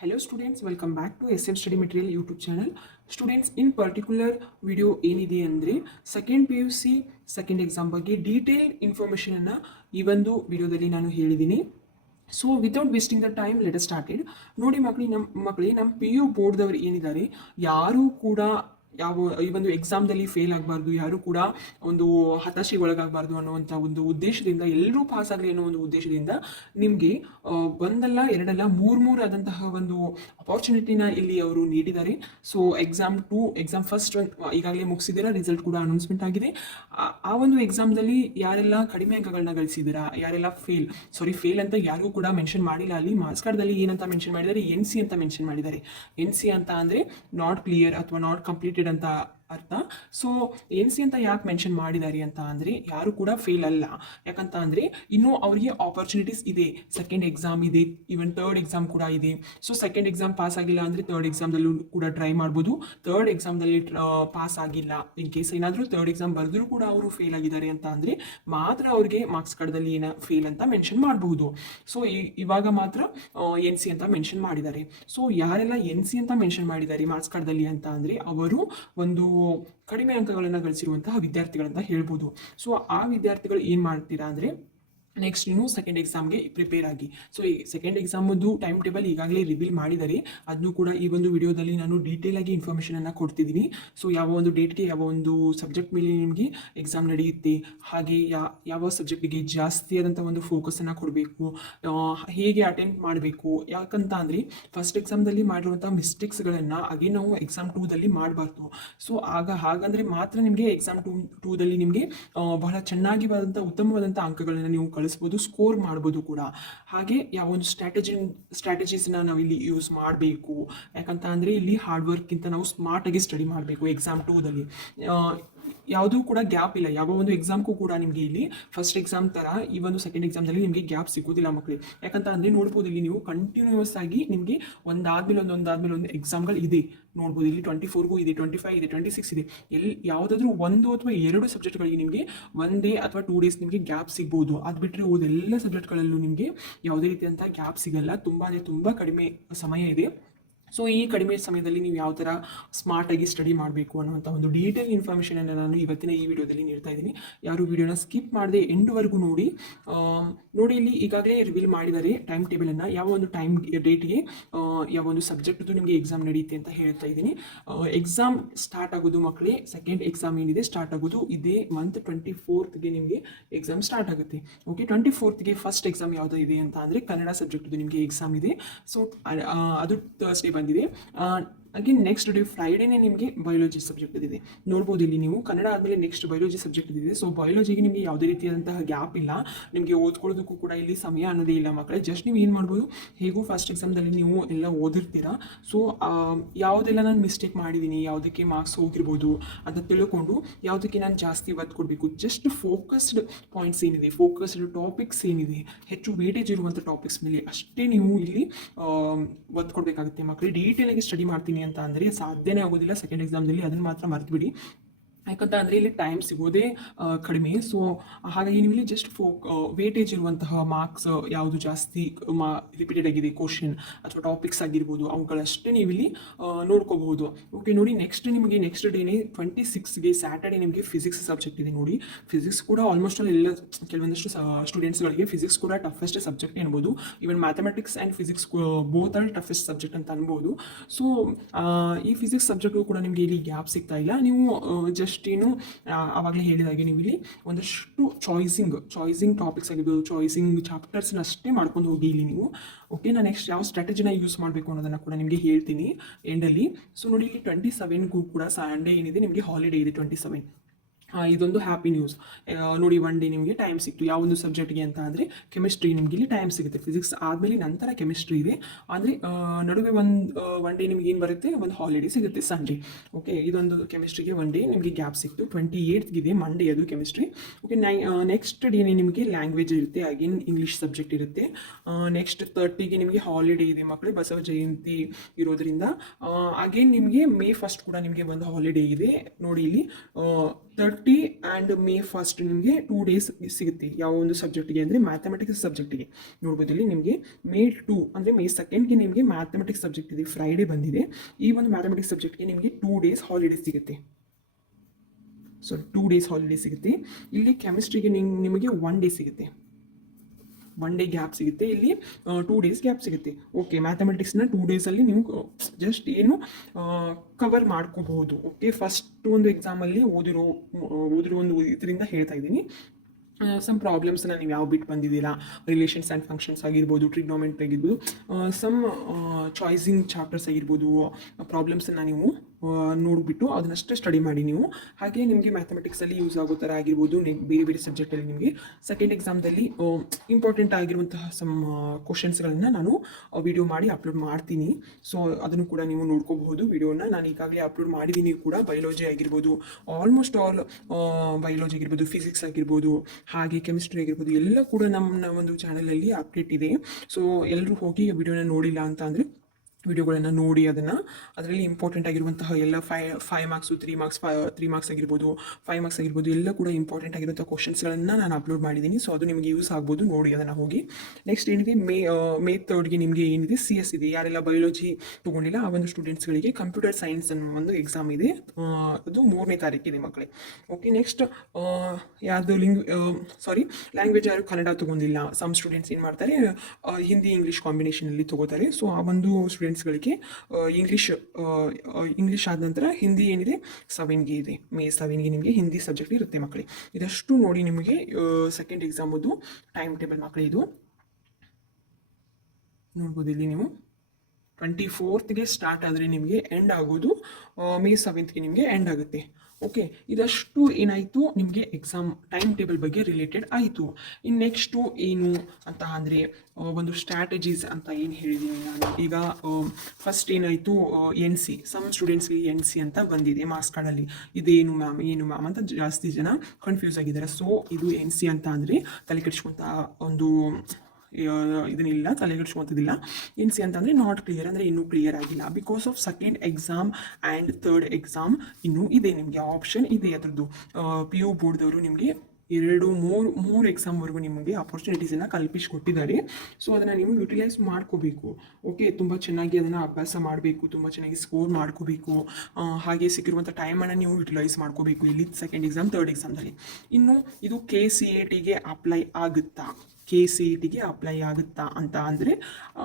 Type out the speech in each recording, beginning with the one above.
Hello students, welcome back to SM Study Material YouTube channel. Students, in particular video ಏನಿದೆ ಅಂದರೆ second P U C second exam ಬಗ್ಗೆ detail ಇನ್ಫಾರ್ಮೇಷನನ್ನು ಈ ಒಂದು ವಿಡಿಯೋದಲ್ಲಿ ನಾನು ಹೇಳಿದ್ದೀನಿ. So without wasting the time let us started. ನೋಡಿ ಮಕ್ಕಳಿಗೆ ನಮ್ಮ ಪಿ ಯು ಬೋರ್ಡ್ದವರು ಏನಿದ್ದಾರೆ ಯಾರೂ ಕೂಡ ಈ ಒಂದು ಎಕ್ಸಾಮ್ದಲ್ಲಿ ಫೇಲ್ ಆಗಬಾರ್ದು, ಯಾರು ಕೂಡ ಒಂದು ಹತಾಶೆಗೆ ಒಳಗಾಗಬಾರ್ದು ಅನ್ನುವಂಥ ಒಂದು ಉದ್ದೇಶದಿಂದ, ಎಲ್ಲರೂ ಪಾಸ್ ಆಗಲಿ ಅನ್ನೋ ಒಂದು ಉದ್ದೇಶದಿಂದ ನಿಮಗೆ ಒಂದಲ್ಲ ಎರಡಲ್ಲ ಮೂರು ಆದಂತಹ ಒಂದು ಅಪಾರ್ಚುನಿಟಿನ ಇಲ್ಲಿ ಅವರು ನೀಡಿದ್ದಾರೆ. ಸೊ ಎಕ್ಸಾಮ್ ಫಸ್ಟ್ ಈಗಾಗಲೇ ಮುಗಿಸಿದ್ದೀರಾ, ರಿಸಲ್ಟ್ ಕೂಡ ಅನೌನ್ಸ್ಮೆಂಟ್ ಆಗಿದೆ. ಆ ಒಂದು ಎಕ್ಸಾಮ್ದಲ್ಲಿ ಯಾರೆಲ್ಲ ಕಡಿಮೆ ಅಂಕಗಳನ್ನ ಗಳಿಸಿದ್ದೀರಾ, ಯಾರೆಲ್ಲ ಫೇಲ್ ಅಂತ ಯಾರಿಗೂ ಕೂಡ ಮೆನ್ಷನ್ ಮಾಡಿಲ್ಲ. ಅಲ್ಲಿ ಮಾರ್ಕ್ಸ್ ಕಾರ್ಡ್ದಲ್ಲಿ ಏನಂತ ಮೆನ್ಷನ್ ಮಾಡಿದ್ದಾರೆ, NC ಅಂತ ಮೆನ್ಷನ್ ಮಾಡಿದ್ದಾರೆ. NC ಅಂತ ಅಂದರೆ ನಾಟ್ ಕ್ಲಿಯರ್ ಅಥವಾ ನಾಟ್ ಕಂಪ್ಲೀಟೆಡ್ ಅಂತ ಅರ್ಥ. ಸೊ NC ಅಂತ ಯಾಕೆ ಮೆನ್ಷನ್ ಮಾಡಿದ್ದಾರೆ ಅಂತ ಅಂದರೆ ಯಾರು ಕೂಡ ಫೇಲ್ ಅಲ್ಲ. ಯಾಕಂತ ಅಂದರೆ ಇನ್ನೂ ಅವರಿಗೆ ಆಪರ್ಚುನಿಟೀಸ್ ಇದೆ. ಸೆಕೆಂಡ್ ಎಕ್ಸಾಮ್ ಇದೆ, ಈವನ್ ಥರ್ಡ್ ಎಕ್ಸಾಮ್ ಕೂಡ ಇದೆ. ಸೊ ಸೆಕೆಂಡ್ ಎಕ್ಸಾಮ್ ಪಾಸ್ ಆಗಿಲ್ಲ ಅಂದರೆ ಥರ್ಡ್ ಎಕ್ಸಾಮ್ದಲ್ಲೂ ಕೂಡ ಟ್ರೈ ಮಾಡ್ಬೋದು. ಥರ್ಡ್ ಎಕ್ಸಾಮ್ದಲ್ಲಿ ಪಾಸ್ ಆಗಿಲ್ಲ, ಇನ್ ಕೇಸ್ ಏನಾದರೂ ಥರ್ಡ್ ಎಕ್ಸಾಮ್ ಬರೆದ್ರೂ ಕೂಡ ಅವರು ಫೇಲ್ ಆಗಿದ್ದಾರೆ ಅಂತ ಅಂದರೆ ಮಾತ್ರ ಅವ್ರಿಗೆ ಮಾರ್ಕ್ಸ್ ಕಾರ್ಡ್ದಲ್ಲಿ ಫೇಲ್ ಅಂತ ಮೆನ್ಷನ್ ಮಾಡಬಹುದು. ಸೊ ಇವಾಗ ಮಾತ್ರ NC ಅಂತ ಮೆನ್ಷನ್ ಮಾಡಿದ್ದಾರೆ. ಸೊ ಯಾರೆಲ್ಲ NC ಅಂತ ಮೆನ್ಷನ್ ಮಾಡಿದ್ದಾರೆ ಮಾರ್ಕ್ಸ್ ಕಾರ್ಡ್ದಲ್ಲಿ ಅಂತ ಅಂದರೆ ಅವರು ಒಂದು ಕಡಿಮೆ ಅಂಕಗಳನ್ನು ಗಳಿಸಿರುವಂತಹ ವಿದ್ಯಾರ್ಥಿಗಳಂತ ಹೇಳ್ಬೋದು. ಸೊ ಆ ವಿದ್ಯಾರ್ಥಿಗಳು ಏನು ಮಾಡ್ತೀರಾ ಅಂದರೆ ನೆಕ್ಸ್ಟ್ ನೀವು ಸೆಕೆಂಡ್ ಎಕ್ಸಾಮ್ಗೆ ಪ್ರಿಪೇರ್ ಆಗಿ. ಸೊ ಈ ಸೆಕೆಂಡ್ ಎಕ್ಸಾಮದ್ದು ಟೈಮ್ ಟೇಬಲ್ ಈಗಾಗಲೇ ರಿವೀಲ್ ಮಾಡಿದ್ದಾರೆ. ಅದನ್ನು ಕೂಡ ಈ ಒಂದು ವಿಡಿಯೋದಲ್ಲಿ ನಾನು ಡೀಟೇಲ್ ಆಗಿ ಇನ್ಫಾರ್ಮೇಷನನ್ನು ಕೊಡ್ತಿದ್ದೀನಿ. ಸೊ ಯಾವ ಒಂದು ಡೇಟ್ಗೆ ಯಾವ ಒಂದು ಸಬ್ಜೆಕ್ಟ್ ಮೇಲೆ ನಿಮಗೆ ಎಕ್ಸಾಮ್ ನಡೆಯುತ್ತೆ, ಹಾಗೆ ಯಾವ ಸಬ್ಜೆಕ್ಟಿಗೆ ಜಾಸ್ತಿ ಆದಂಥ ಒಂದು ಫೋಕಸನ್ನು ಕೊಡಬೇಕು, ಹೇಗೆ ಅಟೆಂಪ್ಟ್ ಮಾಡಬೇಕು. ಯಾಕಂತ ಅಂದರೆ ಫಸ್ಟ್ ಎಕ್ಸಾಮ್ದಲ್ಲಿ ಮಾಡಿರುವಂಥ ಮಿಸ್ಟೇಕ್ಸ್ಗಳನ್ನು ಅಗೇನ್ ನಾವು ಎಕ್ಸಾಮ್ 2ದಲ್ಲಿ ಮಾಡಬಾರ್ದು. ಸೊ ಹಾಗಂದರೆ ಮಾತ್ರ ನಿಮಗೆ ಎಕ್ಸಾಮ್ 2ದಲ್ಲಿ ನಿಮಗೆ ಬಹಳ ಚೆನ್ನಾಗಿ ಉತ್ತಮವಾದಂಥ ಅಂಕಗಳನ್ನು ನೀವು ಕಳಿಸ್ಬೋದು, ಸ್ಕೋರ್ ಮಾಡ್ಬೋದು ಕೂಡ. ಹಾಗೆ ಯಾವ ಒಂದು ಸ್ಟ್ರಾಟಜೀಸ್ನ ನಾವು ಇಲ್ಲಿ ಯೂಸ್ ಮಾಡಬೇಕು. ಯಾಕಂತ ಅಂದರೆ ಇಲ್ಲಿ ಹಾರ್ಡ್ ವರ್ಕ್ಗಿಂತ ನಾವು ಸ್ಮಾರ್ಟಾಗಿ ಸ್ಟಡಿ ಮಾಡಬೇಕು. ಎಕ್ಸಾಮ್ 2ದಲ್ಲಿ ಯಾವುದೂ ಕೂಡ ಗ್ಯಾಪ್ ಇಲ್ಲ. ಯಾವ ಒಂದು ಎಕ್ಸಾಮ್ಗೂ ಕೂಡ ನಿಮಗೆ ಇಲ್ಲಿ ಫಸ್ಟ್ ಎಕ್ಸಾಮ್ ಥರ ಈ ಒಂದು ಸೆಕೆಂಡ್ ಎಕ್ಸಾಮ್ದಲ್ಲಿ ನಿಮಗೆ ಗ್ಯಾಪ್ ಸಿಗೋದಿಲ್ಲ ಮಕ್ಕಳಿಗೆ. ಯಾಕಂತ ಅಂದರೆ ನೋಡ್ಬೋದು, ಇಲ್ಲಿ ನೀವು ಕಂಟಿನ್ಯೂಸ್ ಆಗಿ ನಿಮಗೆ ಒಂದಾದ್ಮೇಲೆ ಒಂದು ಎಕ್ಸಾಮ್ಗಳು ಇದೆ ನೋಡ್ಬೋದು. ಇಲ್ಲಿ 24ಗೂ ಇದೆ, 25 ಇದೆ, 26 ಇದೆ. ಯಾವುದಾದ್ರೂ ಒಂದು ಅಥವಾ ಎರಡು ಸಬ್ಜೆಕ್ಟ್ಗಳಿಗೆ ನಿಮಗೆ 1 ಡೇ ಅಥವಾ 2 ಡೇಸ್ ನಿಮಗೆ ಗ್ಯಾಪ್ ಸಿಗ್ಬೋದು. ಅದು ಬಿಟ್ಟರೆ ಉಳಿದೆಲ್ಲ ಸಬ್ಜೆಕ್ಟ್ಗಳಲ್ಲೂ ನಿಮಗೆ ಯಾವುದೇ ರೀತಿಯಂಥ ಗ್ಯಾಪ್ ಸಿಗಲ್ಲ. ತುಂಬ ಕಡಿಮೆ ಸಮಯ ಇದೆ. ಸೊ ಈ ಕಡಿಮೆ ಸಮಯದಲ್ಲಿ ನೀವು ಯಾವ ಥರ ಸ್ಮಾರ್ಟಾಗಿ ಸ್ಟಡಿ ಮಾಡಬೇಕು ಅನ್ನುವಂಥ ಒಂದು ಡೀಟೇಲ್ ಇನ್ಫಾರ್ಮೇಷನನ್ನು ನಾನು ಇವತ್ತಿನ ಈ ವಿಡಿಯೋದಲ್ಲಿ ನೀಡ್ತಾ ಇದ್ದೀನಿ. ಯಾರು ವಿಡಿಯೋನ ಸ್ಕಿಪ್ ಮಾಡದೆ ಎಂಡ್ವರೆಗೂ ನೋಡಿ. ಇಲ್ಲಿ ಈಗಾಗಲೇ ರಿವೀಲ್ ಮಾಡಿದ್ದಾರೆ ಟೈಮ್ ಟೇಬಲನ್ನು, ಯಾವ ಒಂದು ಡೇಟ್ಗೆ ಯಾವ ಒಂದು ಸಬ್ಜೆಕ್ಟ್ದು ನಿಮಗೆ ಎಕ್ಸಾಮ್ ನಡೆಯುತ್ತೆ ಅಂತ ಹೇಳ್ತಾ ಇದ್ದೀನಿ. ಎಕ್ಸಾಮ್ ಸ್ಟಾರ್ಟ್ ಆಗೋದು ಮಕ್ಕಳೇ, ಸೆಕೆಂಡ್ ಎಕ್ಸಾಮ್ ಏನಿದೆ ಸ್ಟಾರ್ಟ್ ಆಗೋದು ಇದೇ ಮಂತ್ 24ಗೆ ನಿಮಗೆ ಎಕ್ಸಾಮ್ ಸ್ಟಾರ್ಟ್ ಆಗುತ್ತೆ. ಓಕೆ, 24ಗೆ ಫಸ್ಟ್ ಎಕ್ಸಾಮ್ ಯಾವುದೋ ಇದೆ ಅಂತ ಅಂದರೆ ಕನ್ನಡ ಸಬ್ಜೆಕ್ಟ್ದು ನಿಮಗೆ ಎಕ್ಸಾಮ್ ಇದೆ. ಸೊ ಅದು ಥರ್ಸ್ಡೇ ಬಂದಿದೆ. ಅಗೇನ್ ನೆಕ್ಸ್ಟ್ ಡೇ ಫ್ರೈಡೇನೇ ನಿಮಗೆ ಬಯಾಲಜಿ ಸಬ್ಜೆಕ್ಟ್ ಇದೆ. ನೋಡ್ಬೋದು ಇಲ್ಲಿ ನೀವು ಕನ್ನಡ ಆದಮೇಲೆ ನೆಕ್ಸ್ಟ್ ಬಯಾಲಜಿ ಸಬ್ಜೆಕ್ಟ್ ಇದೆ. ಸೊ ಬಯಾಲಜಿಗೆ ನಿಮಗೆ ಯಾವುದೇ ರೀತಿಯಾದಂತಹ ಗ್ಯಾಪ್ ಇಲ್ಲ. ನಿಮಗೆ ಓದ್ಕೊಳ್ಳೋದಕ್ಕೂ ಕೂಡ ಇಲ್ಲಿ ಸಮಯ ಅನ್ನೋದೇ ಇಲ್ಲ ಮಕ್ಕಳೇ. ಜಸ್ಟ್ ನೀವು ಏನು ಮಾಡ್ಬೋದು, ಹೇಗೂ ಫಸ್ಟ್ ಎಕ್ಸಾಮ್ದಲ್ಲಿ ನೀವು ಎಲ್ಲ ಓದಿರ್ತೀರಾ. ಸೊ ಯಾವುದೆಲ್ಲ ನಾನು ಮಿಸ್ಟೇಕ್ ಮಾಡಿದ್ದೀನಿ, ಯಾವುದಕ್ಕೆ ಮಾರ್ಕ್ಸ್ ಹೋಗಿರ್ಬೋದು ಅಂತ ತಿಳ್ಕೊಂಡು ಯಾವುದಕ್ಕೆ ನಾನು ಜಾಸ್ತಿ ಒತ್ತು ಕೊಡಬೇಕು, ಜಸ್ಟ್ ಫೋಕಸ್ಡ್ ಪಾಯಿಂಟ್ಸ್ ಏನಿದೆ, ಫೋಕಸ್ಡ್ ಟಾಪಿಕ್ಸ್ ಏನಿದೆ, ಹೆಚ್ಚು ವೇಟೇಜ್ ಇರುವಂಥ ಟಾಪಿಕ್ಸ್ ಮೇಲೆ ಅಷ್ಟೇ ನೀವು ಇಲ್ಲಿ ಒತ್ತು ಕೊಡಬೇಕಾಗುತ್ತೆ ಮಕ್ಕಳು. ಡೀಟೇಲಾಗಿ ಸ್ಟಡಿ ಮಾಡ್ತೀನಿ ಅಂತ ಅಂದರೆ ಸಾಧ್ಯನೇ ಆಗೋದಿಲ್ಲ ಸೆಕೆಂಡ್ ಎಕ್ಸಾಮ್ದಲ್ಲಿ, ಅದನ್ನು ಮಾತ್ರ ಮರೆತುಬಿಡಿ. ಯಾಕಂತ ಅಂದರೆ ಇಲ್ಲಿ ಟೈಮ್ ಸಿಗೋದೇ ಕಡಿಮೆ. ಸೊ ಹಾಗಾಗಿ ನೀವು ಇಲ್ಲಿ ಜಸ್ಟ್ ವೇಟೇಜ್ ಇರುವಂತಹ ಮಾರ್ಕ್ಸ್ ಯಾವುದು ಜಾಸ್ತಿ ರಿಪೀಟೆಡ್ ಆಗಿದೆ ಕ್ವಶನ್ ಅಥವಾ ಟಾಪಿಕ್ಸ್ ಆಗಿರ್ಬೋದು, ಅವುಗಳಷ್ಟೇ ನೀವು ಇಲ್ಲಿ ನೋಡ್ಕೋಬಹುದು. ಓಕೆ, ನೋಡಿ ನೆಕ್ಸ್ಟ್ ಡೇನೇ 26ಗೆ ಸ್ಯಾಟರ್ಡೇ ನಿಮಗೆ ಫಿಸಿಕ್ಸ್ ಸಬ್ಜೆಕ್ಟ್ ಇದೆ. ನೋಡಿ ಫಿಸಿಕ್ಸ್ ಕೂಡ ಆಲ್ಮೋಸ್ಟ್ ಎಲ್ಲ ಕೆಲವೊಂದಷ್ಟು ಸ್ಟೂಡೆಂಟ್ಸ್ಗಳಿಗೆ ಫಿಸಿಕ್ಸ್ ಕೂಡ ಟಫೆಸ್ಟ್ ಸಬ್ಜೆಕ್ಟ್ ಅನ್ಬೋದು. Even mathematics and physics both are toughest subject ಅಂತ ಅನ್ಬೋದು. ಸೊ ಈ ಫಿಸಿಕ್ಸ್ ಸಬ್ಜೆಕ್ಟು ಕೂಡ ನಿಮಗೆ ಇಲ್ಲಿ ಗ್ಯಾಪ್ ಸಿಗ್ತಾ ಇಲ್ಲ. ನೀವು ಜಸ್ಟ್ ಏನು ಆವಾಗಲೇ ಹೇಳಿದಾಗೆ ನೀವು ಇಲ್ಲಿ ಒಂದಷ್ಟು ಚಾಯ್ಸಿಂಗ್ ಟಾಪಿಕ್ಸ್ ಆಗಿರ್ಬೋದು, ಚಾಯ್ಸಿಂಗ್ ಚಾಪ್ಟರ್ಸ್ನ ಅಷ್ಟೇ ಮಾಡ್ಕೊಂಡು ಹೋಗಿ ಇಲ್ಲಿ ನೀವು. ಓಕೆ, ನಾನು ನೆಕ್ಸ್ಟ್ ಯಾವ ಸ್ಟ್ರಾಟಜಿನ ಯೂಸ್ ಮಾಡಬೇಕು ಅನ್ನೋದನ್ನು ಕೂಡ ನಿಮಗೆ ಹೇಳ್ತೀನಿ ಎಂಡಲ್ಲಿ. ಸೊ ನೋಡಿ ಇಲ್ಲಿ 27ಗೂ ಕೂಡ ಸಂಡೇ ಏನಿದೆ ನಿಮಗೆ ಹಾಲಿಡೇ ಇದೆ 27. ಇದೊಂದು ಹ್ಯಾಪಿ ನ್ಯೂಸ್. ನೋಡಿ 1 ಡೇ ನಿಮಗೆ ಟೈಮ್ ಸಿಕ್ತು. ಯಾವ ಒಂದು ಸಬ್ಜೆಕ್ಟ್ಗೆ ಅಂತ ಅಂದರೆ ಕೆಮಿಸ್ಟ್ರಿ ನಿಮಗೆ ಇಲ್ಲಿ ಟೈಮ್ ಸಿಗುತ್ತೆ. ಫಿಸಿಕ್ಸ್ ಆದಮೇಲೆ ನಂತರ ಕೆಮಿಸ್ಟ್ರಿ ಇದೆ. ಆದರೆ ನಡುವೆ ಒನ್ ಡೇ ನಿಮ್ಗೆ ಏನು ಬರುತ್ತೆ, ಒಂದು ಹಾಲಿಡೇ ಸಿಗುತ್ತೆ ಸಂಡೇ. ಓಕೆ, ಇದೊಂದು ಕೆಮಿಸ್ಟ್ರಿಗೆ 1 ಡೇ ನಿಮಗೆ ಗ್ಯಾಪ್ ಸಿಕ್ತು. 28th ಇದೆ ಮಂಡೇ ಅದು ಕೆಮಿಸ್ಟ್ರಿ. ಓಕೆ, ನೆಕ್ಸ್ಟ್ ಡೇನೇ ನಿಮಗೆ ಲ್ಯಾಂಗ್ವೇಜ್ ಇರುತ್ತೆ, ಅಗೇನ್ ಇಂಗ್ಲೀಷ್ ಸಬ್ಜೆಕ್ಟ್ ಇರುತ್ತೆ. ನೆಕ್ಸ್ಟ್ 30ಗೆ ನಿಮಗೆ ಹಾಲಿಡೇ ಇದೆ ಮಕ್ಕಳು, ಬಸವ ಜಯಂತಿ ಇರೋದ್ರಿಂದ. ಅಗೇನ್ ನಿಮಗೆ May 1 ಕೂಡ ನಿಮಗೆ ಒಂದು ಹಾಲಿಡೇ ಇದೆ. ನೋಡಿ ಇಲ್ಲಿ 30 ಆ್ಯಂಡ್ ಮೇ 1 ನಿಮಗೆ 2 ಡೇಸ್ ಸಿಗುತ್ತೆ. ಯಾವ ಒಂದು ಸಬ್ಜೆಕ್ಟಿಗೆ ಅಂದರೆ ಮ್ಯಾಥಮೆಟಿಕ್ಸ್ ಸಬ್ಜೆಕ್ಟಿಗೆ ನೋಡ್ಬೋದು. ಇಲ್ಲಿ ನಿಮಗೆ ಮೇ 2 ಅಂದರೆ ಮೇ 2ಗೆ ನಿಮಗೆ ಮ್ಯಾಥಮೆಟಿಕ್ಸ್ ಸಬ್ಜೆಕ್ಟ್ ಇದೆ, ಫ್ರೈಡೇ ಬಂದಿದೆ. ಈ ಒಂದು ಮ್ಯಾಥಮೆಟಿಕ್ಸ್ ಸಬ್ಜೆಕ್ಟ್ಗೆ ನಿಮಗೆ 2 ಡೇಸ್ ಹಾಲಿಡೇ ಸಿಗುತ್ತೆ. ಸೊ 2 ಡೇಸ್ ಹಾಲಿಡೇ ಸಿಗುತ್ತೆ. ಇಲ್ಲಿ ಕೆಮಿಸ್ಟ್ರಿಗೆ ನಿಮಗೆ 1 ಡೇ ಸಿಗುತ್ತೆ, 1 ಡೇ ಗ್ಯಾಪ್ ಸಿಗುತ್ತೆ. ಇಲ್ಲಿ 2 ಡೇಸ್ ಗ್ಯಾಪ್ ಸಿಗುತ್ತೆ. ಓಕೆ, ಮ್ಯಾಥಮೆಟಿಕ್ಸ್ನ 2 ಡೇಸಲ್ಲಿ ನೀವು ಜಸ್ಟ್ ಏನು ಕವರ್ ಮಾಡ್ಕೋಬಹುದು. ಓಕೆ, ಫಸ್ಟ್ ಒಂದು ಎಕ್ಸಾಮಲ್ಲಿ ಓದಿರೋ ಒಂದು ಇದರಿಂದ ಹೇಳ್ತಾ ಇದ್ದೀನಿ. ಸಮ್ ಪ್ರಾಬ್ಲಮ್ಸ್ನ ನೀವು ಯಾವ ಬಿಟ್ಟು ಬಂದಿದ್ದೀರಾ, ರಿಲೇಷನ್ಸ್ ಆ್ಯಂಡ್ ಫಂಕ್ಷನ್ಸ್ ಆಗಿರ್ಬೋದು, ಟ್ರಿಗ್ನೋಮೆಂಟ್ರಿ ಆಗಿರ್ಬೋದು, ಸಮ್ ಚಾಯ್ಸಿಂಗ್ ಚಾಪ್ಟರ್ಸ್ ಆಗಿರ್ಬೋದು, ಪ್ರಾಬ್ಲಮ್ಸನ್ನು ನೀವು ನೋಡಿಬಿಟ್ಟು ಅದನ್ನಷ್ಟೇ ಸ್ಟಡಿ ಮಾಡಿ ನೀವು. ಹಾಗೆ ನಿಮಗೆ ಮ್ಯಾಥಮೆಟಿಕ್ಸಲ್ಲಿ ಯೂಸ್ ಆಗೋ ಥರ ಆಗಿರ್ಬೋದು, ಬೇರೆ ಬೇರೆ ಸಬ್ಜೆಕ್ಟಲ್ಲಿ ನಿಮಗೆ ಸೆಕೆಂಡ್ ಎಕ್ಸಾಮ್ದಲ್ಲಿ ಇಂಪಾರ್ಟೆಂಟ್ ಆಗಿರುವಂತಹ ಸಮ್ ಕ್ವಶನ್ಸ್ಗಳನ್ನು ನಾನು ವಿಡಿಯೋ ಮಾಡಿ ಅಪ್ಲೋಡ್ ಮಾಡ್ತೀನಿ. ಸೊ ಅದನ್ನು ಕೂಡ ನೀವು ನೋಡ್ಕೋಬಹುದು. ವಿಡಿಯೋನ ನಾನು ಈಗಾಗಲೇ ಅಪ್ಲೋಡ್ ಮಾಡಿದ್ದೀನಿ ಕೂಡ. ಬಯಾಲಜಿ ಆಗಿರ್ಬೋದು, ಆಲ್ಮೋಸ್ಟ್ ಆಲ್ ಬಯಾಲಜಿ ಆಗಿರ್ಬೋದು, ಫಿಸಿಕ್ಸ್ ಆಗಿರ್ಬೋದು, ಹಾಗೆ ಕೆಮಿಸ್ಟ್ರಿ ಆಗಿರ್ಬೋದು, ಎಲ್ಲ ಕೂಡ ನಮ್ಮ ಒಂದು ಚಾನಲಲ್ಲಿ ಅಪ್ಡೇಟ್ ಇದೆ. ಸೊ ಎಲ್ಲರೂ ಹೋಗಿ ವಿಡಿಯೋನ ನೋಡಿಲ್ಲ ಅಂತ ಅಂದರೆ ವಿಡಿಯೋಗಳನ್ನು ನೋಡಿ ಅದರಲ್ಲಿ ಇಂಪಾರ್ಟೆಂಟ್ ಆಗಿರುವಂತಹ ಎಲ್ಲ 5 ಮಾರ್ಕ್ಸು 3 ಮಾರ್ಕ್ಸ್ ಆಗಿರ್ಬೋದು, 5 ಮಾರ್ಕ್ಸ್ ಆಗಿರ್ಬೋದು, ಎಲ್ಲ ಕೂಡ ಇಂಪಾರ್ಟೆಂಟ್ ಆಗಿರುವಂಥ ಕ್ವಶನ್ಸ್ಗಳನ್ನು ನಾನು ಅಪ್ಲೋಡ್ ಮಾಡಿದ್ದೀನಿ. ಸೊ ಅದು ನಿಮಗೆ ಯೂಸ್ ಆಗ್ಬೋದು, ನೋಡಿ ಅದನ್ನು ಹೋಗಿ. ನೆಕ್ಸ್ಟ್ ಏನಿದೆ, ಮೇ 3ಗೆ ನಿಮಗೆ ಏನಿದೆ CS ಇದೆ. ಯಾರೆಲ್ಲ ಬಯಾಲಜಿ ತೊಗೊಂಡಿಲ್ಲ ಆ ಒಂದು ಸ್ಟೂಡೆಂಟ್ಸ್ಗಳಿಗೆ ಕಂಪ್ಯೂಟರ್ ಸೈನ್ಸ್ ಅನ್ನೋ ಒಂದು ಎಕ್ಸಾಮ್ ಇದೆ. ಅದು 3ನೇ ತಾರೀಕಿದೆ ಮಕ್ಕಳೇ. ಓಕೆ, ನೆಕ್ಸ್ಟ್ ಯಾವುದು ಲ್ಯಾಂಗ್ವೇಜ್ ಯಾರು ಕನ್ನಡ ತೊಗೊಂಡಿಲ್ಲ, ಸಮ್ ಸ್ಟೂಡೆಂಟ್ಸ್ ಏನು ಮಾಡ್ತಾರೆ ಹಿಂದಿ ಇಂಗ್ಲೀಷ್ ಕಾಂಬಿನೇಷನಲ್ಲಿ ತೊಗೋತಾರೆ. ಸೊ ಆ ಒಂದು ಸ್ಟೂಡೆಂಟ್ಸ್ಗಳಿಗೆ ಇಂಗ್ಲೀಷ್ ಆದ ನಂತರ ಹಿಂದಿ ಏನಿದೆ 7ಗೆ ಇದೆ. ಮೇ 7ಗೆ ನಿಮಗೆ ಹಿಂದಿ ಸಬ್ಜೆಕ್ಟ್ ಇರುತ್ತೆ ಮಕ್ಕಳೇ. ಇದಷ್ಟು ನೋಡಿ ನಿಮಗೆ ಸೆಕೆಂಡ್ ಎಕ್ಸಾಮದು ಟೈಮ್ ಟೇಬಲ್ ಮಕ್ಕಳೇ. ಇದು ನೋಡ್ಬೋದು ಇಲ್ಲಿ ನೀವು 24ಗೆ ಸ್ಟಾರ್ಟ್ ಆದರೆ ನಿಮಗೆ ಎಂಡ್ ಆಗೋದು ಮೇ 7ಗೆ ನಿಮಗೆ ಎಂಡ್ ಆಗುತ್ತೆ. ಓಕೆ, ಇದಷ್ಟು ಏನಾಯಿತು ನಿಮಗೆ ಎಕ್ಸಾಮ್ ಟೈಮ್ ಟೇಬಲ್ ಬಗ್ಗೆ ರಿಲೇಟೆಡ್ ಆಯಿತು. ಇನ್ನು ನೆಕ್ಸ್ಟು ಏನು ಅಂತ ಅಂದರೆ ಒಂದು ಸ್ಟ್ರಾಟಜೀಸ್ ಅಂತ ಏನು ಹೇಳಿದ್ದೀನಿ ನಾನು ಈಗ. ಫಸ್ಟ್ ಏನಾಯಿತು, NC, ಸಮ್ ಸ್ಟೂಡೆಂಟ್ಸ್ಗೆ NC ಅಂತ ಬಂದಿದೆ ಮಾರ್ಕ್ಸ್ ಕಾರ್ಡಲ್ಲಿ. ಇದೇನು ಮ್ಯಾಮ್ ಅಂತ ಜಾಸ್ತಿ ಜನ ಕನ್ಫ್ಯೂಸ್ ಆಗಿದ್ದಾರೆ. ಸೊ ಇದು NC ಅಂತ ಅಂದರೆ ತಲೆ ಕೆಡಿಸ್ಕೊಂತ ಒಂದು ಇದನ್ನಿಲ್ಲ, ತಲೆಗೆಡಿಸುವಂಥದ್ದಿಲ್ಲ. NC ಅಂತಂದರೆ ನಾಟ್ ಕ್ಲಿಯರ್, ಅಂದರೆ ಇನ್ನೂ ಕ್ಲಿಯರ್ ಆಗಿಲ್ಲ. Because of second exam and third exam ಇನ್ನೂ ಇದೆ, ನಿಮಗೆ ಆಪ್ಷನ್ ಇದೆ ಅದರದ್ದು. PU ಬೋರ್ಡ್ದವರು ನಿಮಗೆ 2-3 ಎಕ್ಸಾಮ್ವರೆಗೂ ನಿಮಗೆ ಅಪರ್ಚುನಿಟೀಸನ್ನು ಕಲ್ಪಿಸಿಕೊಟ್ಟಿದ್ದಾರೆ. ಸೊ ಅದನ್ನು ನೀವು ಯುಟಿಲೈಸ್ ಮಾಡ್ಕೋಬೇಕು. ಓಕೆ, ತುಂಬ ಚೆನ್ನಾಗಿ ಅದನ್ನು ಅಭ್ಯಾಸ ಮಾಡಬೇಕು, ತುಂಬ ಚೆನ್ನಾಗಿ ಸ್ಕೋರ್ ಮಾಡ್ಕೋಬೇಕು. ಹಾಗೆ ಸಿಕ್ಕಿರುವಂಥ ಟೈಮನ್ನು ನೀವು ಯುಟಿಲೈಸ್ ಮಾಡ್ಕೋಬೇಕು ಇಲ್ಲಿ ಸೆಕೆಂಡ್ ಎಕ್ಸಾಮ್ ಥರ್ಡ್ ಎಕ್ಸಾಮ್ದಲ್ಲಿ. ಇನ್ನು ಇದು KCATಗೆ ಅಪ್ಲೈ ಆಗುತ್ತಾ, KCATಗೆ ಅಪ್ಲೈ ಆಗುತ್ತಾ ಅಂತ ಅಂದರೆ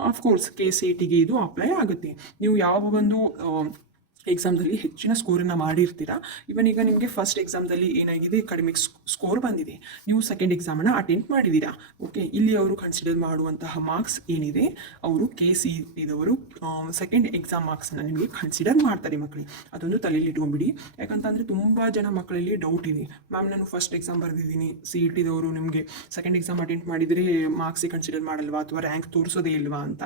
ಅಫ್ಕೋರ್ಸ್ KCATಗೆ ಇದು ಅಪ್ಲೈ ಆಗುತ್ತೆ. ನೀವು ಯಾವ ಒಂದು ಎಕ್ಸಾಮ್ದಲ್ಲಿ ಹೆಚ್ಚಿನ ಸ್ಕೋರನ್ನು ಮಾಡಿರ್ತೀರಾ. ಈಗ ನಿಮಗೆ ಫಸ್ಟ್ ಎಕ್ಸಾಮ್ದಲ್ಲಿ ಏನಾಗಿದೆ, ಕಡಿಮೆ ಸ್ಕೋರ್ ಬಂದಿದೆ, ನೀವು ಸೆಕೆಂಡ್ ಎಕ್ಸಾಮನ್ನು ಅಟೆಂಡ್ ಮಾಡಿದ್ದೀರಾ. ಓಕೆ, ಇಲ್ಲಿ ಅವರು ಕನ್ಸಿಡರ್ ಮಾಡುವಂತಹ ಮಾರ್ಕ್ಸ್ ಏನಿದೆ, ಅವರು KCATದವರು ಸೆಕೆಂಡ್ ಎಕ್ಸಾಮ್ ಮಾರ್ಕ್ಸನ್ನು ನಿಮಗೆ ಕನ್ಸಿಡರ್ ಮಾಡ್ತಾರೆ ಮಕ್ಕಳಿಗೆ. ಅದೊಂದು ತಲೆಯಲ್ಲಿ ಇಟ್ಕೊಂಡ್ಬಿಡಿ. ಯಾಕಂತಂದರೆ ತುಂಬ ಜನ ಮಕ್ಕಳಲ್ಲಿ ಡೌಟ್ ಇದೆ, ಮ್ಯಾಮ್ ನಾನು ಫಸ್ಟ್ ಎಕ್ಸಾಮ್ ಬರೆದಿದ್ದೀನಿ, CETದವರು ನಿಮಗೆ ಸೆಕೆಂಡ್ ಎಕ್ಸಾಮ್ ಅಟೆಂಡ್ ಮಾಡಿದರೆ ಮಾರ್ಕ್ಸಿಗೆ ಕನ್ಸಿಡರ್ ಮಾಡಲ್ವಾ ಅಥವಾ ರ್ಯಾಂಕ್ ತೋರಿಸೋದೇ ಇಲ್ವಾ ಅಂತ.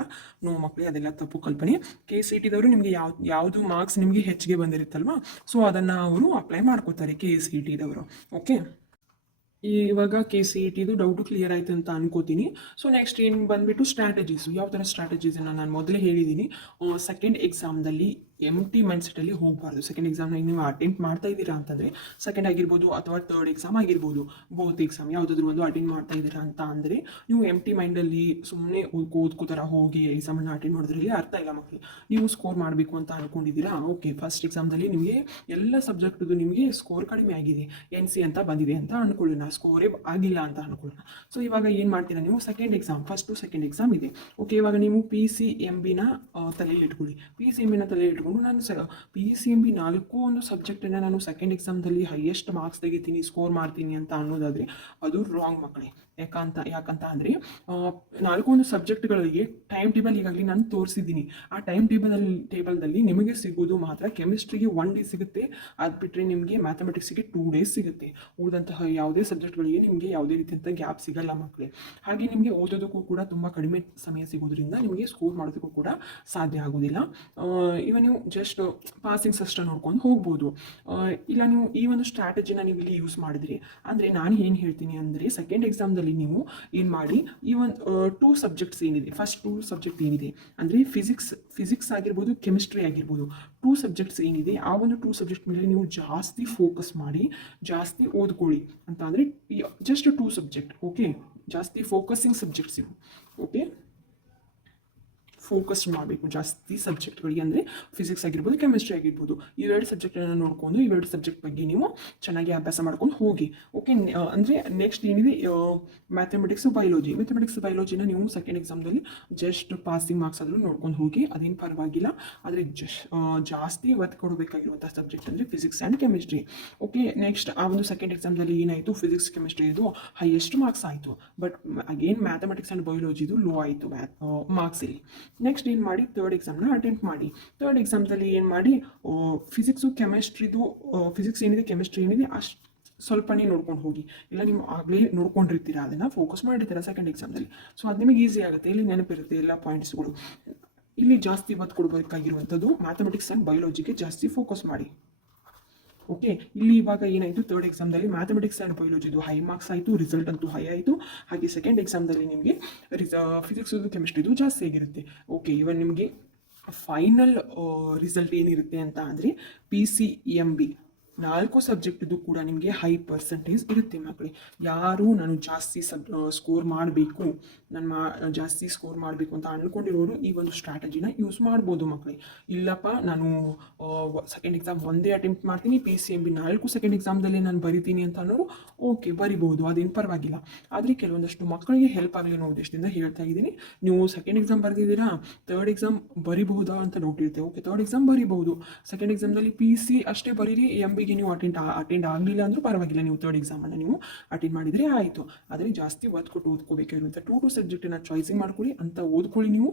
ನೋ ಮಕ್ಕಳೇ, ಅದೆಲ್ಲ ತಪ್ಪು ಕಲ್ಪನೆ. KCATದವರು ನಿಮಗೆ ಯಾವುದು ಮಾರ್ಕ್ಸ್ ನಿಮಗೆ ಹೆಚ್ಚಿಗೆ ಬಂದಿರುತ್ತಲ್ವಾ, ಸೊ ಅದನ್ನು ಅವರು ಅಪ್ಲೈ ಮಾಡ್ಕೋತಾರೆ KCATದವರು. ಓಕೆ, ಇವಾಗ KCATದು ಡೌಟು ಕ್ಲಿಯರ್ ಆಯಿತು ಅಂತ ಅನ್ಕೋತೀನಿ. ಸೊ ನೆಕ್ಸ್ಟ್ ಏನು ಬಂದುಬಿಟ್ಟು ಸ್ಟ್ರಾಟಜೀಸು. ಯಾವ ಥರ ಸ್ಟ್ರಾಟಜೀಸನ್ನು ನಾನು ಮೊದಲೇ ಹೇಳಿದ್ದೀನಿ. ಸೆಕೆಂಡ್ ಎಕ್ಸಾಮ್ದಲ್ಲಿ ಎಂಟಿ ಮೈಂಡ್ಸೆಟಲ್ಲಿ ಹೋಗಬಾರ್ದು. ಸೆಕೆಂಡ್ ಎಕ್ಸಾಮ್ನ ನೀವು ಅಟೆಂಡ್ ಮಾಡ್ತಾ ಇದ್ದೀರಾ ಅಂತಂದರೆ, ಸೆಕೆಂಡ್ ಆಗಿರ್ಬೋದು ಅಥವಾ ಥರ್ಡ್ ಎಕ್ಸಾಮ್ ಆಗಿರ್ಬೋದು, ಬೋತ್ ಎಕ್ಸಾಮ್ ಯಾವುದಾದ್ರೂ ಒಂದು ಅಟೆಂಡ್ ಮಾಡ್ತಾ ಇದ್ದೀರಾ ಅಂತ ಅಂದರೆ ನೀವು ಎಂಟಿ ಮೈಂಡಲ್ಲಿ ಸುಮ್ಮನೆ ಓದ್ಕೋತಾರ ಹೋಗಿ ಎಕ್ಸಾಮನ್ನು ಅಟೆಂಡ್ ಮಾಡೋದ್ರಲ್ಲಿ ಅರ್ಥ ಇಲ್ಲ ಮಕ್ಕಳು. ನೀವು ಸ್ಕೋರ್ ಮಾಡಬೇಕು ಅಂತ ಅಂದ್ಕೊಂಡಿದ್ದೀರಾ. ಓಕೆ, ಫಸ್ಟ್ ಎಕ್ಸಾಮ್ದಲ್ಲಿ ನಿಮಗೆ ಎಲ್ಲ ಸಬ್ಜೆಕ್ಟ್ದು ನಿಮಗೆ ಸ್ಕೋರ್ ಕಡಿಮೆ ಆಗಿದೆ, NC ಅಂತ ಬಂದಿದೆ ಅಂತ ಅಂದ್ಕೊಳ್ಳೋಣ, ಸ್ಕೋರೇ ಆಗಿಲ್ಲ ಅಂತ ಅಂದ್ಕೊಳ್ಳೋಣ. ಸೊ ಇವಾಗ ಏನು ಮಾಡ್ತೀರಾ ನೀವು, second exam, first second exam ಇದೆ. ಓಕೆ, ಇವಾಗ ನೀವು PCMBನ ತಲೆಯಲ್ಲಿ ಇಟ್ಕೊಳ್ಳಿ. PCMBನ ತಲೆಯಲ್ಲಿ ಇಟ್ಕೊಂಡು ನಾನು PCMB 4 ಒಂದು ಸಬ್ಜೆಕ್ಟನ್ನು ನಾನು ಸೆಕೆಂಡ್ ಎಕ್ಸಾಮ್ದಲ್ಲಿ ಹೈಯೆಸ್ಟ್ ಮಾರ್ಕ್ಸ್ ತೆಗಿತೀನಿ, ಸ್ಕೋರ್ ಮಾಡ್ತೀನಿ ಅಂತ ಅನ್ನೋದಾದರೆ ಅದು ರಾಂಗ್ ಮಕ್ಕಳೇ. ಯಾಕಂತ ಅಂದರೆ 4 ಒಂದು ಸಬ್ಜೆಕ್ಟ್ಗಳಿಗೆ ಟೈಮ್ ಟೇಬಲ್ ಈಗಾಗಲೇ ನಾನು ತೋರಿಸಿದ್ದೀನಿ. ಆ ಟೈಮ್ ಟೇಬಲ್ದಲ್ಲಿ ನಿಮಗೆ ಸಿಗೋದು ಮಾತ್ರ ಕೆಮಿಸ್ಟ್ರಿಗೆ 1 ಡೇ ಸಿಗುತ್ತೆ, ಅದು ಬಿಟ್ಟರೆ ನಿಮಗೆ ಮ್ಯಾಥಮೆಟಿಕ್ಸಿಗೆ 2 ಡೇಸ್ ಸಿಗುತ್ತೆ. ಉಳಿದಂತಹ ಯಾವುದೇ ಸಬ್ಜೆಕ್ಟ್ಗಳಿಗೆ ನಿಮಗೆ ಯಾವುದೇ ರೀತಿಯಂಥ ಗ್ಯಾಪ್ ಸಿಗಲ್ಲ ಮಕ್ಕಳೇ. ಹಾಗೆ ನಿಮಗೆ ಓದೋದಕ್ಕೂ ಕೂಡ ತುಂಬ ಕಡಿಮೆ ಸಮಯ ಸಿಗೋದ್ರಿಂದ ನಿಮಗೆ ಸ್ಕೋರ್ ಮಾಡೋದಕ್ಕೂ ಕೂಡ ಸಾಧ್ಯ ಆಗೋದಿಲ್ಲ. ಇವಾಗ ನೀವು ಜಸ್ಟ್ ಪಾಸಿಂಗ್ಸ್ ಅಷ್ಟೇ ನೋಡ್ಕೊಂಡು ಹೋಗ್ಬೋದು. ಇಲ್ಲ ನೀವು ಈ ಒಂದು ಸ್ಟ್ರಾಟಜಿನ ನೀವು ಇಲ್ಲಿ ಯೂಸ್ ಮಾಡಿದ್ರಿ ಅಂದರೆ ನಾನು ಏನು ಹೇಳ್ತೀನಿ ಅಂದರೆ, ಸೆಕೆಂಡ್ ಎಕ್ಸಾಮ್ದಲ್ಲಿ ಎಕ್ಸಾಮ್ದಲ್ಲಿ ನೀವು ಏನು ಮಾಡಿ ಈ ಒಂದು 2 ಸಬ್ಜೆಕ್ಟ್ಸ್ ಏನಿದೆ, ಫಸ್ಟ್ 2 ಸಬ್ಜೆಕ್ಟ್ ಏನಿದೆ ಅಂದರೆ ಫಿಸಿಕ್ಸ್ ಆಗಿರ್ಬೋದು, ಕೆಮಿಸ್ಟ್ರಿ ಆಗಿರ್ಬೋದು, 2 ಸಬ್ಜೆಕ್ಟ್ಸ್ ಏನಿದೆ ಆ ಒಂದು 2 ಸಬ್ಜೆಕ್ಟ್ ಮೇಲೆ ನೀವು ಜಾಸ್ತಿ ಫೋಕಸ್ ಮಾಡಿ ಜಾಸ್ತಿ ಓದ್ಕೊಳ್ಳಿ ಅಂತ ಅಂದರೆ ಜಸ್ಟ್ 2 ಸಬ್ಜೆಕ್ಟ್. ಓಕೆ, ಜಾಸ್ತಿ ಫೋಕಸಿಂಗ್ ಸಬ್ಜೆಕ್ಟ್ಸ್ ಇವು. ಓಕೆ, ಫೋಕಸ್ ಮಾಡಬೇಕು ಜಾಸ್ತಿ ಸಬ್ಜೆಕ್ಟ್ಗಳಿಗೆ, ಅಂದರೆ ಫಿಸಿಕ್ಸ್ ಆಗಿರ್ಬೋದು, ಕೆಮಿಸ್ಟ್ರಿ ಆಗಿರ್ಬೋದು, ಇವೆರಡು ಸಬ್ಜೆಕ್ಟನ್ನು ನೋಡಿಕೊಂಡು ಇವೆರಡು ಸಬ್ಜೆಕ್ಟ್ ಬಗ್ಗೆ ನೀವು ಚೆನ್ನಾಗಿ ಅಭ್ಯಾಸ ಮಾಡ್ಕೊಂಡು ಹೋಗಿ. ಓಕೆ, ಅಂದರೆ ನೆಕ್ಸ್ಟ್ ಏನಿದೆ ಮ್ಯಾಥಮೆಟಿಕ್ಸ್ ಬಯಾಲಜಿನ ನೀವು ಸೆಕೆಂಡ್ ಎಕ್ಸಾಮ್ದಲ್ಲಿ ಜಸ್ಟ್ ಪಾಸಿಂಗ್ ಮಾರ್ಕ್ಸ್ ಆದರೂ ನೋಡ್ಕೊಂಡು ಹೋಗಿ, ಅದೇನು ಪರವಾಗಿಲ್ಲ. ಆದರೆ ಜಾಸ್ತಿ ಒತ್ತು ಕೊಡಬೇಕಾಗಿರುವಂಥ ಸಬ್ಜೆಕ್ಟ್ ಅಂದರೆ physics and chemistry. Okay, next ಆ ಒಂದು ಸೆಕೆಂಡ್ ಎಕ್ಸಾಮ್ದಲ್ಲಿ ಏನಾಯಿತು, ಫಿಸಿಕ್ಸ್ ಕೆಮಿಸ್ಟ್ರಿ ಇದು ಹೈಯೆಸ್ಟ್ ಮಾರ್ಕ್ಸ್ ಆಯಿತು, ಬಟ್ ಅಗೇನ್ ಮ್ಯಾಥಮೆಟಿಕ್ಸ್ ಆ್ಯಂಡ್ ಬಯಾಲಜಿದು ಲೋ ಆಯಿತು ಮಾರ್ಕ್ಸ್ ಇಲ್ಲಿ. ನೆಕ್ಸ್ಟ್ ಏನು ಮಾಡಿ, ಥರ್ಡ್ ಎಕ್ಸಾಮ್ನ ಅಟೆಂಪ್ಟ್ ಮಾಡಿ. ಥರ್ಡ್ ಎಕ್ಸಾಮ್ದಲ್ಲಿ ಏನು ಮಾಡಿ, ಫಿಸಿಕ್ಸು ಕೆಮಿಸ್ಟ್ರಿದು ಫಿಸಿಕ್ಸ್ ಏನಿದೆ ಕೆಮಿಸ್ಟ್ರಿ ಏನಿದೆ ಅಷ್ಟು ಸ್ವಲ್ಪನೇ ನೋಡ್ಕೊಂಡು ಹೋಗಿ. ಇಲ್ಲ ನೀವು ಆಗಲೇ ನೋಡ್ಕೊಂಡಿರ್ತೀರ, ಅದನ್ನು ಫೋಕಸ್ ಮಾಡಿರ್ತೀರ ಸೆಕೆಂಡ್ ಎಕ್ಸಾಮ್ದಲ್ಲಿ, ಸೊ ಅದು ನಿಮಗೆ ಈಸಿ ಆಗುತ್ತೆ, ಇಲ್ಲಿ ನೆನಪಿರುತ್ತೆ ಎಲ್ಲ ಪಾಯಿಂಟ್ಸ್ಗಳು. ಇಲ್ಲಿ ಜಾಸ್ತಿ ಒತ್ತು ಕೊಡಬೇಕಾಗಿರುವಂಥದ್ದು ಮ್ಯಾಥಮೆಟಿಕ್ಸ್ ಆ್ಯಂಡ್ ಬಯಾಲಜಿಗೆ ಜಾಸ್ತಿ ಫೋಕಸ್ ಮಾಡಿ. ಓಕೆ, ಇಲ್ಲಿ ಇವಾಗ ಏನಾಯಿತು, ಥರ್ಡ್ ಎಕ್ಸಾಮ್ದಲ್ಲಿ ಮ್ಯಾಥಮೆಟಿಕ್ಸ್ ಆ್ಯಂಡ್ ಬಯಾಲಜಿದು ಹೈ ಮಾರ್ಕ್ಸ್ ಆಯಿತು, ರಿಸಲ್ಟ್ ಅಂತೂ ಹೈ ಆಯಿತು. ಹಾಗೆ ಸೆಕೆಂಡ್ ಎಕ್ಸಾಮ್ದಲ್ಲಿ ನಿಮಗೆ ಫಿಸಿಕ್ಸು ಕೆಮಿಸ್ಟ್ರಿದು ಜಾಸ್ತಿ ಆಗಿರುತ್ತೆ. ಓಕೆ, ಇವನ್ ನಿಮಗೆ ಫೈನಲ್ ರಿಸಲ್ಟ್ ಏನಿರುತ್ತೆ ಅಂತ ಅಂದರೆ PCMB 4 ಸಬ್ಜೆಕ್ಟಿದು ಕೂಡ ನಿಮಗೆ ಹೈ ಪರ್ಸೆಂಟೇಜ್ ಇರುತ್ತೆ ಮಕ್ಕಳೇ. ಯಾರು ನಾನು ಜಾಸ್ತಿ ಸ್ಕೋರ್ ಮಾಡಬೇಕು, ಜಾಸ್ತಿ ಸ್ಕೋರ್ ಮಾಡಬೇಕು ಅಂತ ಅಂದ್ಕೊಂಡಿರೋರು ಈ ಒಂದು ಸ್ಟ್ರಾಟಜಿನ ಯೂಸ್ ಮಾಡ್ಬೋದು ಮಕ್ಕಳೇ. ಇಲ್ಲಪ್ಪ ನಾನು ಸೆಕೆಂಡ್ ಎಕ್ಸಾಮ್ ಒಂದೇ ಅಟೆಂಪ್ಟ್ ಮಾಡ್ತೀನಿ, PCMB 4 ಸೆಕೆಂಡ್ ಎಕ್ಸಾಮ್ದಲ್ಲಿ ನಾನು ಬರಿತೀನಿ ಅಂತ ಅನ್ನೋರು ಓಕೆ ಬರಿಬೋದು, ಅದೇನು ಪರವಾಗಿಲ್ಲ. ಆದರೆ ಕೆಲವೊಂದಷ್ಟು ಮಕ್ಕಳಿಗೆ ಹೆಲ್ಪ್ ಆಗಲಿ ಅನ್ನೋ ಉದ್ದೇಶದಿಂದ ಹೇಳ್ತಾ ಇದ್ದೀನಿ. ನೀವು ಸೆಕೆಂಡ್ ಎಕ್ಸಾಮ್ ಬರೆದಿದ್ದೀರಾ, ಥರ್ಡ್ ಎಕ್ಸಾಮ್ ಬರಿಬಹುದಾ ಅಂತ ಡೌಟ್ ಇರುತ್ತೆ. ಓಕೆ, ಥರ್ಡ್ ಎಕ್ಸಾಮ್ ಬರಿಬಹುದು, ಸೆಕೆಂಡ್ ಎಕ್ಸಾಮ್ದಲ್ಲಿ PC ಅಷ್ಟೇ ಬರೀರಿ, MB ನೀವು ಅಟೆಂಡ್ ಆಗಲಿಲ್ಲ ಅಂದರೂ ಪರವಾಗಿಲ್ಲ, ನೀವು ಥರ್ಡ್ ಎಕ್ಸಾಮನ್ನು ನೀವು ಅಟೆಂಡ್ ಮಾಡಿದರೆ ಆಯಿತು. ಆದರೆ ಜಾಸ್ತಿ ಒತ್ತು ಕೊಟ್ಟು ಓದ್ಕೋಬೇಕಾಗಿರುವಂಥ 2 ಸಬ್ಜೆಕ್ಟನ್ನು ಚಾಯ್ಸಿಂಗ್ ಮಾಡ್ಕೊಳ್ಳಿ ಅಂತ ಓದ್ಕೊಳ್ಳಿ ನೀವು.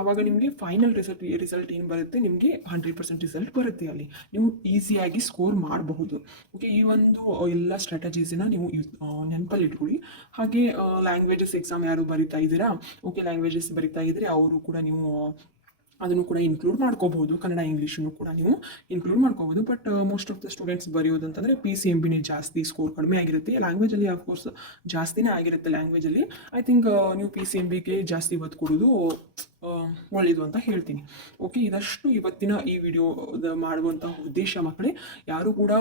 ಆವಾಗ ನಿಮಗೆ ಫೈನಲ್ ರಿಸಲ್ಟ್ ಏನು ಬರುತ್ತೆ, ನಿಮಗೆ 100% ರಿಸಲ್ಟ್ ಬರುತ್ತೆ, ಅಲ್ಲಿ ನೀವು ಈಸಿಯಾಗಿ ಸ್ಕೋರ್ ಮಾಡಬಹುದು. ಓಕೆ, ಈ ಒಂದು ಎಲ್ಲ ಸ್ಟ್ರಾಟಜೀಸನ್ನು ನೀವು ನೆನಪಲ್ಲಿ ಇಟ್ಕೊಳ್ಳಿ. ಹಾಗೆ ಲ್ಯಾಂಗ್ವೇಜಸ್ ಎಕ್ಸಾಮ್ ಯಾರು ಬರಿತಾ ಇದ್ದೀರಾ, ಓಕೆ ಲ್ಯಾಂಗ್ವೇಜಸ್ ಬರಿತಾ ಇದ್ದರೆ ಅವರು ಕೂಡ ನೀವು ಅದನ್ನು ಕೂಡ ಇನ್ಕ್ಲೂಡ್ ಮಾಡ್ಕೋಬಹುದು, ಕನ್ನಡ ಇಂಗ್ಲೀಷನ್ನು ಕೂಡ ನೀವು ಇನ್ಕ್ಲೂಡ್ ಮಾಡ್ಕೋಬಹುದು. But most of the students ಬರೆಯೋದು ಅಂತಂದರೆ PCMBನೇ ಜಾಸ್ತಿ ಸ್ಕೋರ್ ಕಡಿಮೆ ಆಗಿರುತ್ತೆ. ಲ್ಯಾಂಗ್ವೇಜಲ್ಲಿ ಆಫ್ಕೋರ್ಸ್ ಜಾಸ್ತಿನೇ ಆಗಿರುತ್ತೆ. ಲ್ಯಾಂಗ್ವೇಜಲ್ಲಿ ಐ ಥಿಂಕ್ ನೀವು PCMBಗೆ ಜಾಸ್ತಿ ಒತ್ತು ಕೊಡೋದು ಒಳ್ಳೆಯದು ಅಂತ ಹೇಳ್ತೀನಿ. ಓಕೆ, ಇದಷ್ಟು ಇವತ್ತಿನ ಈ ವಿಡಿಯೋ ಮಾಡುವಂಥ ಉದ್ದೇಶ ಮಕ್ಕಳೇ. ಯಾರು ಕೂಡ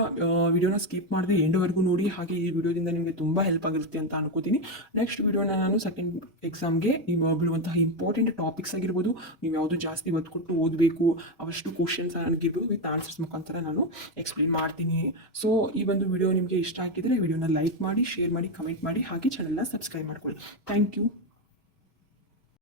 ವಿಡಿಯೋನ ಸ್ಕಿಪ್ ಮಾಡದೆ ಎಂಡ್ವರೆಗೂ ನೋಡಿ. ಹಾಗೆ ಈ ವಿಡಿಯೋದಿಂದ ನಿಮಗೆ ತುಂಬ ಹೆಲ್ಪ್ ಆಗಿರುತ್ತೆ ಅಂತ ಅನ್ಕೋತೀನಿ. ನೆಕ್ಸ್ಟ್ ವಿಡಿಯೋನ ನಾನು ಸೆಕೆಂಡ್ ಎಕ್ಸಾಮ್ಗೆ ನೀವು ಬೀಳುವಂತಹ ಇಂಪಾರ್ಟೆಂಟ್ ಟಾಪಿಕ್ಸ್ ಆಗಿರ್ಬೋದು, ನೀವು ಯಾವುದು ಜಾಸ್ತಿ ಒತ್ತು ಕೊಟ್ಟು ಓದಬೇಕು ಅವಷ್ಟು ಕ್ವಶನ್ಸ್ ಆಗಿರ್ಬೋದು ವಿತ್ ಆನ್ಸರ್ಸ್ ಮುಖಾಂತರ ನಾನು ಎಕ್ಸ್ಪ್ಲೇನ್ ಮಾಡ್ತೀನಿ. ಸೊ ಈ ಒಂದು ವಿಡಿಯೋ ನಿಮಗೆ ಇಷ್ಟ ಆಗಿದ್ದರೆ ವಿಡಿಯೋನ ಲೈಕ್ ಮಾಡಿ, ಶೇರ್ ಮಾಡಿ, ಕಮೆಂಟ್ ಮಾಡಿ, ಹಾಗೆ ಚಾನಲ್ನ ಸಬ್ಸ್ಕ್ರೈಬ್ ಮಾಡ್ಕೊಳ್ಳಿ. Thank you.